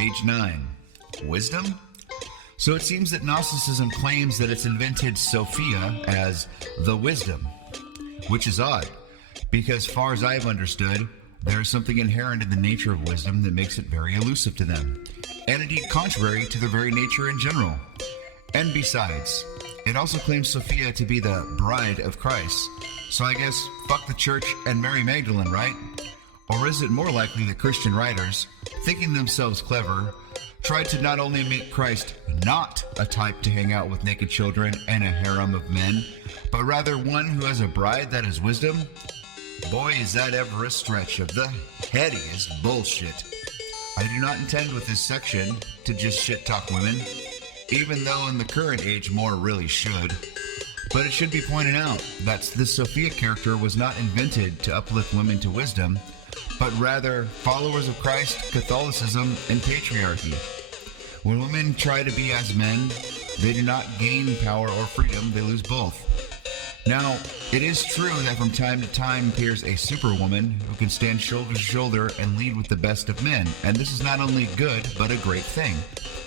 Page 9. Wisdom? So it seems that Gnosticism claims that it's invented Sophia as the wisdom, which is odd, because far as I've understood, there is something inherent in the nature of wisdom that makes it very elusive to them, and indeed contrary to their very nature in general. And besides, it also claims Sophia to be the bride of Christ, so I guess fuck the church and Mary Magdalene, right? Or is it more likely that Christian writers, thinking themselves clever, tried to not only make Christ not a type to hang out with naked children and a harem of men, but rather one who has a bride that is wisdom? Boy, is that ever a stretch of the headiest bullshit. I do not intend with this section to just shit talk women, even though in the current age more really should. But it should be pointed out that this Sophia character was not invented to uplift women to wisdom, but rather followers of Christ, Catholicism, and patriarchy. When women try to be as men, they do not gain power or freedom, they lose both. Now, it is true that from time to time appears a superwoman who can stand shoulder to shoulder and lead with the best of men, and this is not only good, but a great thing.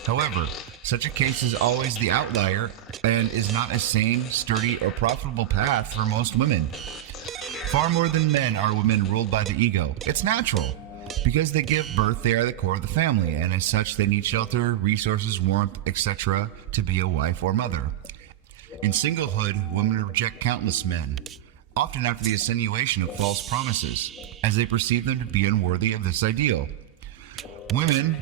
However, such a case is always the outlier and is not a sane, sturdy, or profitable path for most women. Far more than men are women ruled by the ego. It's natural. Because they give birth, they are the core of the family, and as such they need shelter, resources, warmth, etc. to be a wife or mother. In singlehood, women reject countless men, often after the insinuation of false promises, as they perceive them to be unworthy of this ideal. Women,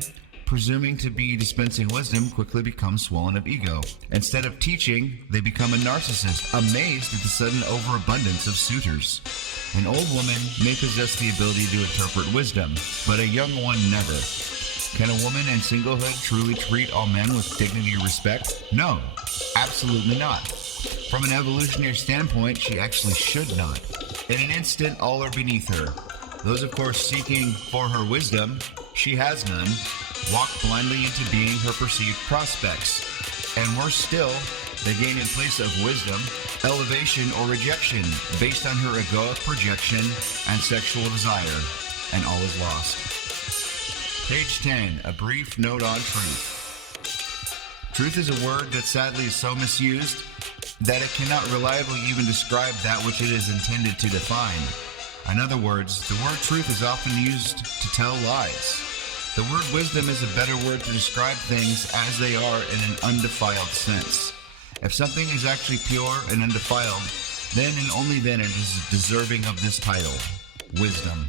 presuming to be dispensing wisdom, quickly become swollen of ego. Instead of teaching, they become a narcissist, amazed at the sudden overabundance of suitors. An old woman may possess the ability to interpret wisdom, but a young one never. Can a woman in singlehood truly treat all men with dignity and respect? No, absolutely not. From an evolutionary standpoint, she actually should not. In an instant, all are beneath her. Those, of course, seeking for her wisdom, she has none, walk blindly into being her perceived prospects. And worse still, they gain in place of wisdom, elevation or rejection based on her egoic projection and sexual desire, and all is lost. Page 10, a brief note on truth. Truth is a word that sadly is so misused that it cannot reliably even describe that which it is intended to define. In other words, the word truth is often used to tell lies. The word wisdom is a better word to describe things as they are in an undefiled sense. If something is actually pure and undefiled, then and only then it is deserving of this title, wisdom.